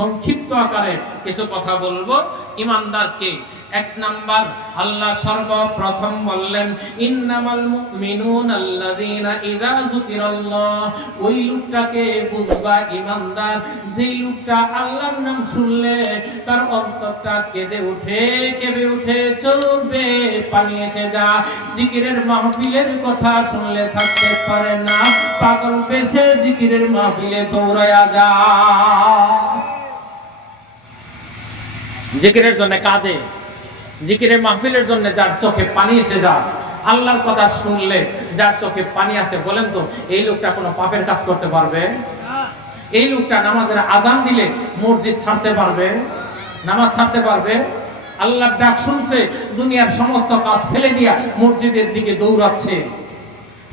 সংক্ষিপ্ত আকারে কিছু কথা বলব। ইমানদারকে এক নাম্বার, আল্লাহ সর্বপ্রথম বললেন, ইন্নামাল মুমিনুন আল্লাযীনা ইযা যুকিরাল্লাহ। ওই লোকটাকে বুঝবা ইমানদার, যেই লোকটা আল্লাহর নাম শুনলে তার অন্তরটা কেঁদে উঠে কেঁদে উঠে চলবে, পানি এসে যা। জিকিরের মাহফিলের কথা শুনলে থাকতে পারে না, পাগল বেশে জিকিরের মাহফিলে দৌড়ায়া যা। জিকিরের জন্য কাঁদে, জিকিরের মাহফিলের জন্য যার চোখে পানি এসে যায়। আল্লাহর কথা শুনলে যার চোখে পানি আসে, বলেন তো, এই লোকটা কোনো পাপের কাজ করতে পারবে? এই লোকটা নামাজের আজান দিলে মসজিদ ছাড়তে পারবে? নামাজ ছাড়তে পারবে? আল্লাহর ডাক শুনছে, দুনিয়ার সমস্ত কাজ ফেলে দিয়া মসজিদের দিকে দৌড়াচ্ছে।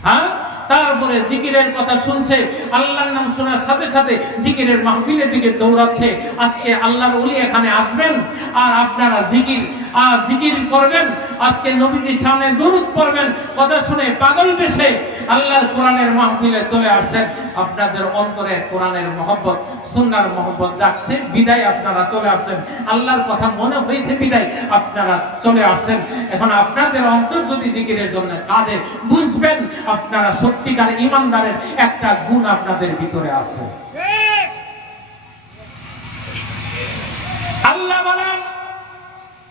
হ্যাঁ? তারপরে জিকিরের কথা শুনছে, আল্লাহর নাম শোনার সাথে সাথে জিকিরের মাহফিলের দিকে দৌড়াচ্ছে। আজকে আল্লাহর ওলি এখানে আসবেন, আর আপনারা জিকির জিকির করবেন, আজকে নবীজির সামনে পড়বেন। কথা শুনে পাগল বেশে আল্লাহর কোরআনের মাহফিলে চলে আসছেন। আপনাদের অন্তরে কোরআনের মহব্বত, সুন্নার মহব্বত জাগছে, বিদায় আপনারা চলে আসছেন। আল্লাহর কথা মনে হয়েছে বিদায় আপনারা চলে আসছেন। এখন আপনাদের অন্তর যদি জিকিরের জন্য কাঁদে, বুঝবেন আপনারা সত্যিকার ইমানদারের একটা গুণ আপনাদের ভিতরে আছে। আল্লাহ বলেন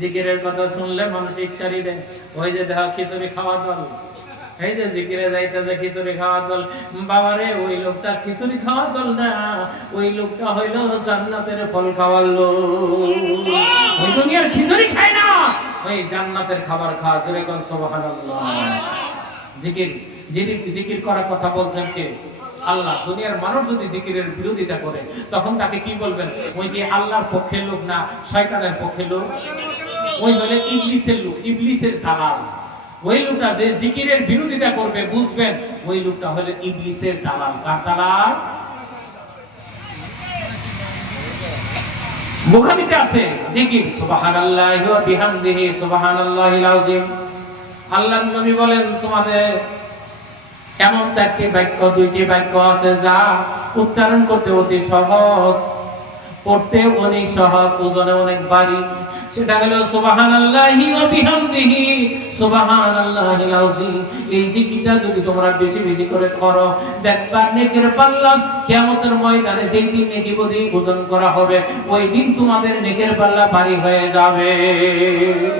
জিকিরের কথা শুনলে মানুষ ইফতারি দেয়। ওই যে দেখা খিচুড়ি খাওয়া দল। এই যে জিকিরে যাইতেছে খিচুড়ি খাওয়া দল। বাবারে, ওই লোকটা খিচুড়ি খাওয়া দল না। ওই লোকটা হইল জান্নাতের ফল খাওয়ার লোক। ওই দুনিয়ার খিচুড়ি খায় না। ওই জান্নাতের খাবার খাওয়া জোরে কোন সুবহানাল্লাহ। জিকির জিকির জিকির করার কথা বলছেন কে? আল্লাহ। দুনিয়ার মানুষ যদি জিকিরের বিরোধিতা করে, তখন তাকে কি বলবেন? ওই কি আল্লাহর পক্ষের লোক না, শয়তানের পক্ষের লোক। ওই হলে ইবলিসের লোক, ইবলিসের দালাল। ওই লোকটা যে জিকিরের বিরোধিতা করবে, বুঝবেন, ওই লোকটা হলো ইবলিসের দালাল। কার দালাল? বুখারীতে আছে জিকির, সুবহানাল্লাহি ওয়া বিহামদিহি, সুবহানাল্লাহিল আযীম। আল্লাহর নবী বলেন, তোমাদের এমন চারটি বাক্য, দুইটি বাক্য আছে যা উচ্চারণ করতে অতি সহজ। পড়তে অনেক সহজ, ওজনে অনেক বাড়ি। সেটা হলো এই যদি তোমরা বেশি বেশি করে করো দেখবা নেকের পাল্লা কিয়ামতের ময়দানে যেই দিন নেকি বদি ওজন করা হবে, ওই দিন তোমাদের নেকের পাল্লা ভারী হয়ে যাবে।